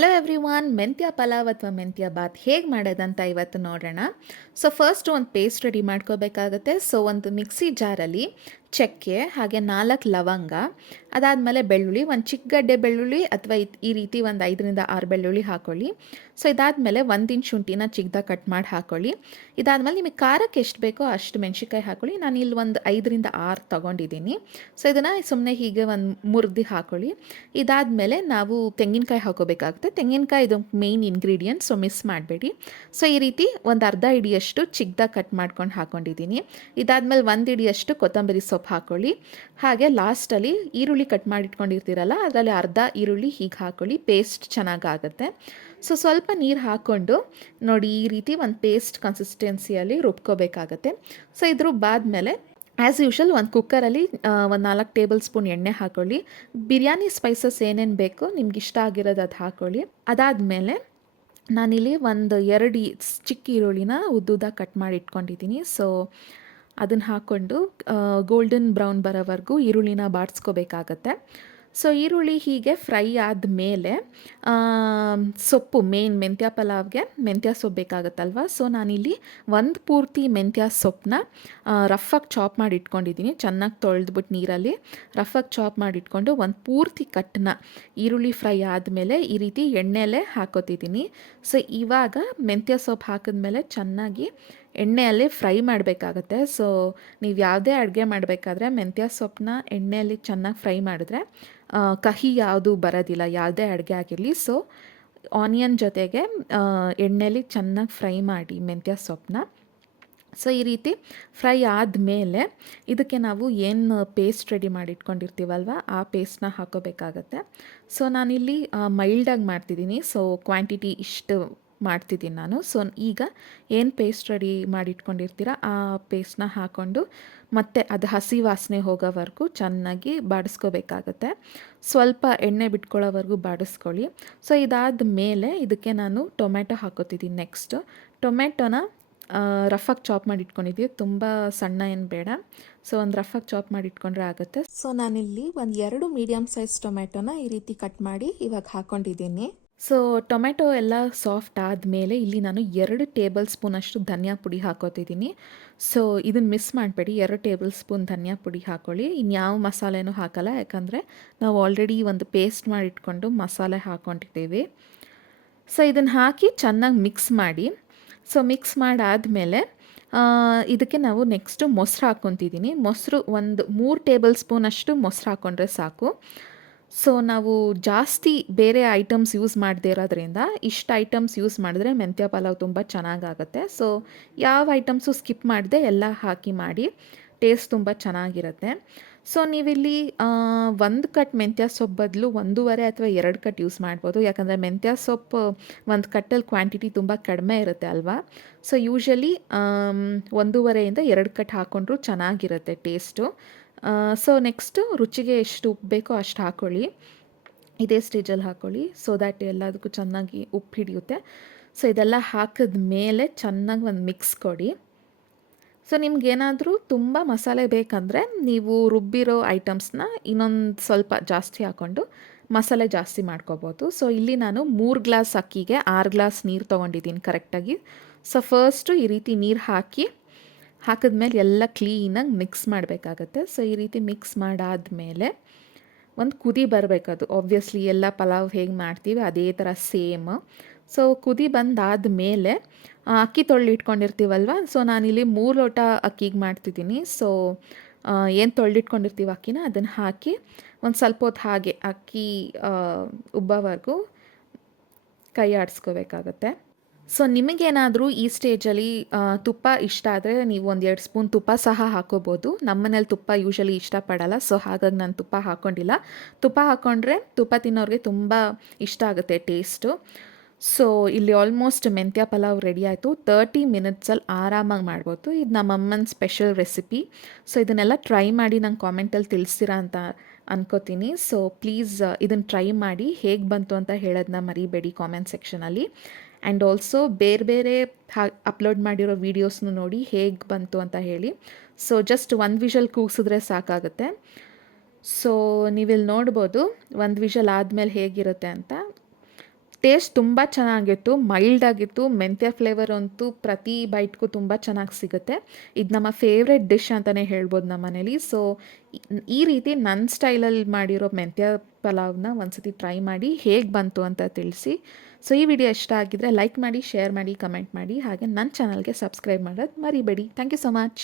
Hello every one ಮೆಂತ್ಯ ಪಲಾವ್ ಅಥವಾ ಮೆಂತ್ಯ ಬಾತ್ ಹೇಗೆ ಮಾಡೋದಂತ ಇವತ್ತು ನೋಡೋಣ. ಸೊ ಫಸ್ಟ್ ಒಂದು ಪೇಸ್ಟ್ ರೆಡಿ ಮಾಡ್ಕೋಬೇಕಾಗತ್ತೆ. ಸೊ ಒಂದು ಮಿಕ್ಸಿ ಜಾರಲ್ಲಿ ಚಕ್ಕೆ, ಹಾಗೆ ನಾಲ್ಕು ಲವಂಗ, ಅದಾದಮೇಲೆ ಬೆಳ್ಳುಳ್ಳಿ, ಒಂದು ಚಿಕ್ಕ ಗಡ್ಡೆ ಬೆಳ್ಳುಳ್ಳಿ ಅಥವಾ ಈ ರೀತಿ ಒಂದು ಐದರಿಂದ ಆರು ಬೆಳ್ಳುಳ್ಳಿ ಹಾಕ್ಕೊಳ್ಳಿ ಸೊ ಇದಾದಮೇಲೆ ಒಂದಿನ ಶುಂಠಿನ ಚಿಕ್ಕದ ಕಟ್ ಮಾಡಿ ಹಾಕ್ಕೊಳ್ಳಿ ಇದಾದಮೇಲೆ ನಿಮಗೆ ಖಾರಕ್ಕೆ ಎಷ್ಟು ಬೇಕೋ ಅಷ್ಟು ಮೆಣಸಿನ್ಕಾಯಿ ಹಾಕ್ಕೊಳ್ಳಿ ನಾನು ಇಲ್ಲಿ ಒಂದು ಐದರಿಂದ ಆರು ತೊಗೊಂಡಿದ್ದೀನಿ. ಸೊ ಇದನ್ನು ಸುಮ್ಮನೆ ಹೀಗೆ ಒಂದು ಮುರಿದು ಹಾಕ್ಕೊಳ್ಳಿ ಇದಾದಮೇಲೆ ನಾವು ತೆಂಗಿನಕಾಯಿ ಹಾಕೋಬೇಕಾಗುತ್ತೆ. ತೆಂಗಿನಕಾಯಿ ಇದು ಮೇಯ್ನ್ ಇಂಗ್ರೀಡಿಯೆಂಟ್ ಸೊ ಮಿಸ್ ಮಾಡಬೇಡಿ. ಸೊ ಈ ರೀತಿ ಒಂದು ಅರ್ಧ ಇಡಿಯಷ್ಟು ಚಿಕ್ಕದಾಗಿ ಕಟ್ ಮಾಡ್ಕೊಂಡು ಹಾಕ್ಕೊಂಡಿದ್ದೀನಿ ಇದಾದಮೇಲೆ ಒಂದು ಇಡಿಯಷ್ಟು ಕೊತ್ತಂಬರಿ ಸೊಪ್ಪು ಹಾಕ್ಕೊಳ್ಳಿ ಹಾಗೆ ಲಾಸ್ಟಲ್ಲಿ ಈರುಳ್ಳಿ ಕಟ್ ಮಾಡಿಟ್ಕೊಂಡಿರ್ತೀರಲ್ಲ, ಅದರಲ್ಲಿ ಅರ್ಧ ಈರುಳ್ಳಿ ಹೀಗೆ ಹಾಕ್ಕೊಳ್ಳಿ ಪೇಸ್ಟ್ ಚೆನ್ನಾಗಾಗುತ್ತೆ ಸೊ ಸ್ವಲ್ಪ ನೀರು ಹಾಕ್ಕೊಂಡು ನೋಡಿ ಈ ರೀತಿ ಒಂದು ಪೇಸ್ಟ್ ಕನ್ಸಿಸ್ಟೆನ್ಸಿಯಲ್ಲಿ ರುಬ್ಕೋಬೇಕಾಗತ್ತೆ. ಸೊ ಇದು ರುಬ್ಬಾದ್ಮೇಲೆ ಆ್ಯಸ್ ಯೂಶಲ್ ಒಂದು ಕುಕ್ಕರಲ್ಲಿ ಒಂದು ನಾಲ್ಕು ಟೇಬಲ್ ಸ್ಪೂನ್ ಎಣ್ಣೆ ಹಾಕ್ಕೊಳ್ಳಿ ಬಿರಿಯಾನಿ ಸ್ಪೈಸಸ್ ಏನೇನು ಬೇಕು ನಿಮ್ಗೆ ಇಷ್ಟ ಆಗಿರೋದು ಅದು ಹಾಕ್ಕೊಳ್ಳಿ ಅದಾದಮೇಲೆ ನಾನಿಲ್ಲಿ ಒಂದು ಎರಡು ಚಿಕ್ಕ ಈರುಳ್ಳಿನ ಉದ್ದುದ ಕಟ್ ಮಾಡಿ ಇಟ್ಕೊಂಡಿದ್ದೀನಿ. ಸೊ ಅದನ್ನು ಹಾಕ್ಕೊಂಡು ಗೋಲ್ಡನ್ ಬ್ರೌನ್ ಬರೋವರೆಗೂ ಈರುಳ್ಳಿನ ಬಾಡಿಸ್ಕೋಬೇಕಾಗತ್ತೆ ಸೊ ಈರುಳ್ಳಿ ಹೀಗೆ ಫ್ರೈ ಆದ ಮೇಲೆ ಸೊಪ್ಪು ಮೇನ್ ಮೆಂತ್ಯ ಪಲಾವ್ಗೆ ಮೆಂತ್ಯ ಸೊಪ್ಪು ಬೇಕಾಗುತ್ತಲ್ವ? ಸೊ ನಾನಿಲ್ಲಿ ಒಂದು ಪೂರ್ತಿ ಮೆಂತ್ಯ ಸೊಪ್ಪನ್ನ ರಫಾಗಿ ಚಾಪ್ ಮಾಡಿ ಇಟ್ಕೊಂಡಿದ್ದೀನಿ ಚೆನ್ನಾಗಿ ತೊಳೆದ್ಬಿಟ್ಟು ನೀರಲ್ಲಿ ರಫಾಗಿ ಚಾಪ್ ಮಾಡಿ ಇಟ್ಕೊಂಡು ಒಂದು ಪೂರ್ತಿ ಕಟ್ಟನ್ನ ಈರುಳ್ಳಿ ಫ್ರೈ ಆದಮೇಲೆ ಈ ರೀತಿ ಎಣ್ಣೆಯಲ್ಲೇ ಹಾಕೋತಿದ್ದೀನಿ. ಸೊ ಇವಾಗ ಮೆಂತ್ಯ ಸೊಪ್ಪು ಹಾಕಿದ್ಮೇಲೆ ಚೆನ್ನಾಗಿ ಎಣ್ಣೆಯಲ್ಲಿ ಫ್ರೈ ಮಾಡಬೇಕಾಗತ್ತೆ. ಸೊ, ನೀವು ಯಾವುದೇ ಅಡುಗೆ ಮಾಡಬೇಕಾದ್ರೆ ಮೆಂತ್ಯ ಸೊಪ್ಪನ್ನ ಎಣ್ಣೆಯಲ್ಲಿ ಚೆನ್ನಾಗಿ ಫ್ರೈ ಮಾಡಿದ್ರೆ ಕಹಿ ಯಾವುದು ಬರೋದಿಲ್ಲ, ಯಾವುದೇ ಅಡುಗೆ ಆಗಿರಲಿ. ಸೊ, ಆನಿಯನ್ ಜೊತೆಗೆ ಎಣ್ಣೆಯಲ್ಲಿ ಚೆನ್ನಾಗಿ ಫ್ರೈ ಮಾಡಿ ಮೆಂತ್ಯ ಸೊಪ್ಪನ್ನ. ಸೊ, ಈ ರೀತಿ ಫ್ರೈ ಆದಮೇಲೆ ಇದಕ್ಕೆ ನಾವು ಏನು ಪೇಸ್ಟ್ ರೆಡಿ ಮಾಡಿ ಇಟ್ಕೊಂಡಿರ್ತೀವಲ್ವ ಆ ಪೇಸ್ಟ್ನ ಹಾಕೋಬೇಕಾಗತ್ತೆ. ಸೊ, ನಾನಿಲ್ಲಿ ಮೈಲ್ಡಾಗಿ ಮಾಡ್ತಿದ್ದೀನಿ. ಸೊ, ಕ್ವಾಂಟಿಟಿ ಇಷ್ಟು ಮಾಡ್ತಿದ್ದೀನಿ ನಾನು. ಸೊ ಈಗ ಏನು ಪೇಸ್ಟ್ ರೆಡಿ ಮಾಡಿ ಇಟ್ಕೊಂಡಿರ್ತೀರ ಆ ಪೇಸ್ಟ್ನ ಹಾಕ್ಕೊಂಡು ಮತ್ತೆ ಅದು ಹಸಿ ವಾಸನೆ ಹೋಗೋವರೆಗೂ ಚೆನ್ನಾಗಿ ಬಾಡಿಸ್ಕೋಬೇಕಾಗತ್ತೆ. ಸ್ವಲ್ಪ ಎಣ್ಣೆ ಬಿಟ್ಕೊಳ್ಳೋವರೆಗೂ ಬಾಡಿಸ್ಕೊಳ್ಳಿ. ಸೊ ಇದಾದ ಮೇಲೆ ಇದಕ್ಕೆ ನಾನು ಟೊಮೆಟೊ ಹಾಕೋತಿದ್ದೀನಿ ನೆಕ್ಸ್ಟ್ ಟೊಮೆಟೊನ ರಫಾಗಿ ಚಾಪ್ ಮಾಡಿ ಇಟ್ಕೊಂಡಿದ್ದೀವಿ ತುಂಬ ಸಣ್ಣ ಏನು ಬೇಡ. ಸೊ ಒಂದು ರಫಾಗಿ ಚಾಪ್ ಮಾಡಿ ಇಟ್ಕೊಂಡ್ರೆ ಆಗುತ್ತೆ. ಸೊ ನಾನಿಲ್ಲಿ ಒಂದು ಎರಡು ಮೀಡಿಯಮ್ ಸೈಜ್ ಟೊಮೆಟೊನ ಈ ರೀತಿ ಕಟ್ ಮಾಡಿ ಇವಾಗ ಹಾಕ್ಕೊಂಡಿದ್ದೀನಿ ಸೊ ಟೊಮೆಟೊ ಎಲ್ಲ ಸಾಫ್ಟ್ ಆದಮೇಲೆ ಇಲ್ಲಿ ನಾನು ಎರಡು ಟೇಬಲ್ ಸ್ಪೂನಷ್ಟು ಧನಿಯಾ ಪುಡಿ ಹಾಕೋತಿದ್ದೀನಿ. ಸೊ ಇದನ್ನು ಮಿಸ್ ಮಾಡಬೇಡಿ. ಎರಡು ಟೇಬಲ್ ಸ್ಪೂನ್ ಧನಿಯಾ ಪುಡಿ ಹಾಕ್ಕೊಳ್ಳಿ ಇನ್ಯಾವ ಮಸಾಲೆನೂ ಹಾಕಲ್ಲ. ಯಾಕಂದರೆ ನಾವು ಆಲ್ರೆಡಿ ಒಂದು ಪೇಸ್ಟ್ ಮಾಡಿ ಇಟ್ಕೊಂಡು ಮಸಾಲೆ ಹಾಕ್ಕೊಂಡಿದ್ದೀವಿ ಸೊ ಇದನ್ನು ಹಾಕಿ ಚೆನ್ನಾಗಿ ಮಿಕ್ಸ್ ಮಾಡಿ. ಸೊ ಮಿಕ್ಸ್ ಮಾಡಾದಮೇಲೆ ಇದಕ್ಕೆ ನಾವು ನೆಕ್ಸ್ಟು ಮೊಸರು ಹಾಕ್ಕೊತಿದ್ದೀನಿ. ಮೊಸರು ಒಂದು ಮೂರು ಟೇಬಲ್ ಸ್ಪೂನಷ್ಟು ಮೊಸರು ಹಾಕ್ಕೊಂಡ್ರೆ ಸಾಕು. ಸೊ ನಾವು ಜಾಸ್ತಿ ಬೇರೆ ಐಟಮ್ಸ್ ಯೂಸ್ ಮಾಡದೇ ಇರೋದ್ರಿಂದ ಇಷ್ಟು ಐಟಮ್ಸ್ ಯೂಸ್ ಮಾಡಿದ್ರೆ ಮೆಂತ್ಯ ಪಲಾವ್ ತುಂಬ ಚೆನ್ನಾಗಾಗುತ್ತೆ. ಸೊ ಯಾವ ಐಟಮ್ಸು ಸ್ಕಿಪ್ ಮಾಡದೆ ಎಲ್ಲ ಹಾಕಿ ಮಾಡಿ ಟೇಸ್ಟ್ ತುಂಬ ಚೆನ್ನಾಗಿರುತ್ತೆ. ಸೊ ನೀವಿಲ್ಲಿ ಒಂದು ಕಟ್ ಮೆಂತ್ಯ ಸೊಪ್ಪು ಬದಲು ಒಂದೂವರೆ ಅಥವಾ ಎರಡು ಕಟ್ ಯೂಸ್ ಮಾಡ್ಬೋದು. ಯಾಕಂದರೆ ಮೆಂತ್ಯ ಸೊಪ್ಪು ಒಂದು ಕಟ್ಟಲ್ಲಿ ಕ್ವಾಂಟಿಟಿ ತುಂಬ ಕಡಿಮೆ ಇರುತ್ತೆ ಅಲ್ವಾ? ಸೊ ಯೂಶಲಿ ಒಂದೂವರೆಯಿಂದ ಎರಡು ಕಟ್ ಹಾಕ್ಕೊಂಡ್ರೂ ಚೆನ್ನಾಗಿರುತ್ತೆ ಟೇಸ್ಟು ಸೊ ನೆಕ್ಸ್ಟು ರುಚಿಗೆ ಎಷ್ಟು ಉಪ್ಪು ಬೇಕೋ ಅಷ್ಟು ಹಾಕ್ಕೊಳ್ಳಿ ಇದೇ ಸ್ಟೇಜಲ್ಲಿ ಹಾಕ್ಕೊಳ್ಳಿ ಸೊ ದ್ಯಾಟ್ ಎಲ್ಲದಕ್ಕೂ ಚೆನ್ನಾಗಿ ಉಪ್ಪು ಹಿಡಿಯುತ್ತೆ. ಸೊ ಇದೆಲ್ಲ ಹಾಕಿದ ಮೇಲೆ ಚೆನ್ನಾಗಿ ಒಂದು ಮಿಕ್ಸ್ ಕೊಡಿ. ಸೊ ನಿಮ್ಗೇನಾದರೂ ತುಂಬ ಮಸಾಲೆ ಬೇಕಂದರೆ ನೀವು ರುಬ್ಬಿರೋ ಐಟಮ್ಸ್ನ ಇನ್ನೊಂದು ಸ್ವಲ್ಪ ಜಾಸ್ತಿ ಹಾಕ್ಕೊಂಡು ಮಸಾಲೆ ಜಾಸ್ತಿ ಮಾಡ್ಕೋಬೋದು. ಸೊ ಇಲ್ಲಿ ನಾನು ಮೂರು ಗ್ಲಾಸ್ ಅಕ್ಕಿಗೆ ಆರು ಗ್ಲಾಸ್ ನೀರು ತೊಗೊಂಡಿದ್ದೀನಿ ಕರೆಕ್ಟಾಗಿ ಸೊ ಫಸ್ಟು ಈ ರೀತಿ ನೀರು ಹಾಕಿ ಹಾಕಿದ್ಮೇಲೆ ಎಲ್ಲ ಕ್ಲೀನಾಗಿ ಮಿಕ್ಸ್ ಮಾಡಬೇಕಾಗತ್ತೆ. ಸೊ ಈ ರೀತಿ ಮಿಕ್ಸ್ ಮಾಡಾದಮೇಲೆ ಒಂದು ಕುದಿ ಬರಬೇಕದು. ಆಬ್ವಿಯಸ್ಲಿ ಎಲ್ಲ ಪಲಾವ್ ಹೇಗೆ ಮಾಡ್ತೀವಿ ಅದೇ ಥರ ಸೇಮ್ ಸೊ ಕುದಿ ಬಂದಾದ ಮೇಲೆ ಅಕ್ಕಿ ತೊಳ್ದು ಇಟ್ಕೊಂಡಿರ್ತೀವಲ್ವ? ಸೊ ನಾನಿಲ್ಲಿ ಮೂರು ಲೋಟ ಅಕ್ಕಿಗೆ ಮಾಡ್ತಿದ್ದೀನಿ. ಸೊ ಏನು ತೊಳೆದಿಟ್ಕೊಂಡಿರ್ತೀವಿ ಅಕ್ಕಿನ? ಅದನ್ನು ಹಾಕಿ ಒಂದು ಸ್ವಲ್ಪ ಹೊತ್ತು ಹಾಗೆ ಅಕ್ಕಿ ಉಬ್ಬವರೆಗೂ ಕೈ ಆಡಿಸ್ಕೋಬೇಕಾಗತ್ತೆ. ಸೊ ನಿಮಗೇನಾದರೂ ಈ ಸ್ಟೇಜಲ್ಲಿ ತುಪ್ಪ ಇಷ್ಟ ಆದರೆ ನೀವು ಒಂದು ಎರಡು ಸ್ಪೂನ್ ತುಪ್ಪ ಸಹ ಹಾಕೋಬೋದು. ನಮ್ಮನೇಲಿ ತುಪ್ಪ ಯೂಶಲಿ ಇಷ್ಟಪಡಲ್ಲ ಸೊ ಹಾಗಾಗಿ ನಾನು ತುಪ್ಪ ಹಾಕ್ಕೊಂಡಿಲ್ಲ ತುಪ್ಪ ಹಾಕ್ಕೊಂಡ್ರೆ ತುಪ್ಪ ತಿನ್ನೋರಿಗೆ ತುಂಬ ಇಷ್ಟ ಆಗುತ್ತೆ ಟೇಸ್ಟು. ಸೊ ಇಲ್ಲಿ ಆಲ್ಮೋಸ್ಟ್ ಮೆಂತ್ಯ ಪಲಾವ್ ರೆಡಿ ಆಯಿತು. ತರ್ಟಿ ಮಿನಿಟ್ಸಲ್ಲಿ ಆರಾಮಾಗಿ ಮಾಡ್ಬೋದು. ಇದು ನಮ್ಮಮ್ಮನ ಸ್ಪೆಷಲ್ ರೆಸಿಪಿ. ಸೊ ಇದನ್ನೆಲ್ಲ ಟ್ರೈ ಮಾಡಿ ನಂಗೆ ಕಾಮೆಂಟಲ್ಲಿ ತಿಳಿಸ್ತೀರಾ ಅಂತ ಅನ್ಕೋತೀನಿ. ಸೊ ಪ್ಲೀಸ್, ಇದನ್ನು ಟ್ರೈ ಮಾಡಿ ಹೇಗೆ ಬಂತು ಅಂತ ಹೇಳೋದನ್ನ ಮರಿಬೇಡಿ ಕಾಮೆಂಟ್ ಸೆಕ್ಷನಲ್ಲಿ. ಆ್ಯಂಡ್ ಆಲ್ಸೋ ಬೇರೆ ಬೇರೆ ಹಾ ಅಪ್ಲೋಡ್ ಮಾಡಿರೋ ವೀಡಿಯೋಸ್ನು ನೋಡಿ ಹೇಗೆ ಬಂತು ಅಂತ ಹೇಳಿ. ಸೊ ಜಸ್ಟ್ ಒಂದು ವಿಷಲ್ ಕೂಗಿಸಿದ್ರೆ ಸಾಕಾಗುತ್ತೆ. ಸೊ ನೀವಿಲ್ಲಿ ನೋಡ್ಬೋದು, ಒಂದು ವಿಷಲ್ ಆದಮೇಲೆ ಹೇಗಿರುತ್ತೆ ಅಂತ. ಟೇಸ್ಟ್ ತುಂಬ ಚೆನ್ನಾಗಿತ್ತು ಮೈಲ್ಡ್ ಆಗಿತ್ತು, ಮೆಂತ್ಯ ಫ್ಲೇವರ್ ಅಂತೂ ಪ್ರತಿ ಬೈಟ್ಗೂ ತುಂಬ ಚೆನ್ನಾಗಿ ಸಿಗುತ್ತೆ. ಇದು ನಮ್ಮ ಫೇವ್ರೆಟ್ ಡಿಶ್ ಅಂತಲೇ ಹೇಳ್ಬೋದು ನಮ್ಮ ಮನೇಲಿ. ಸೊ ಈ ರೀತಿ ನನ್ನ ಸ್ಟೈಲಲ್ಲಿ ಮಾಡಿರೋ ಮೆಂತ್ಯ ಪಲಾವ್ನ ಒಂದ್ಸತಿ ಟ್ರೈ ಮಾಡಿ ಹೇಗೆ ಬಂತು ಅಂತ ತಿಳಿಸಿ. ಸೊ ಈ ವಿಡಿಯೋ ಇಷ್ಟ ಆಗಿದ್ರೆ ಲೈಕ್ ಮಾಡಿ ಶೇರ್ ಮಾಡಿ ಕಮೆಂಟ್ ಮಾಡಿ. ಹಾಗೆ ನನ್ನ ಚಾನಲ್ಗೆ ಸಬ್ಸ್ಕ್ರೈಬ್ ಮಾಡೋದು ಮರಿಬೇಡಿ. Thank you so much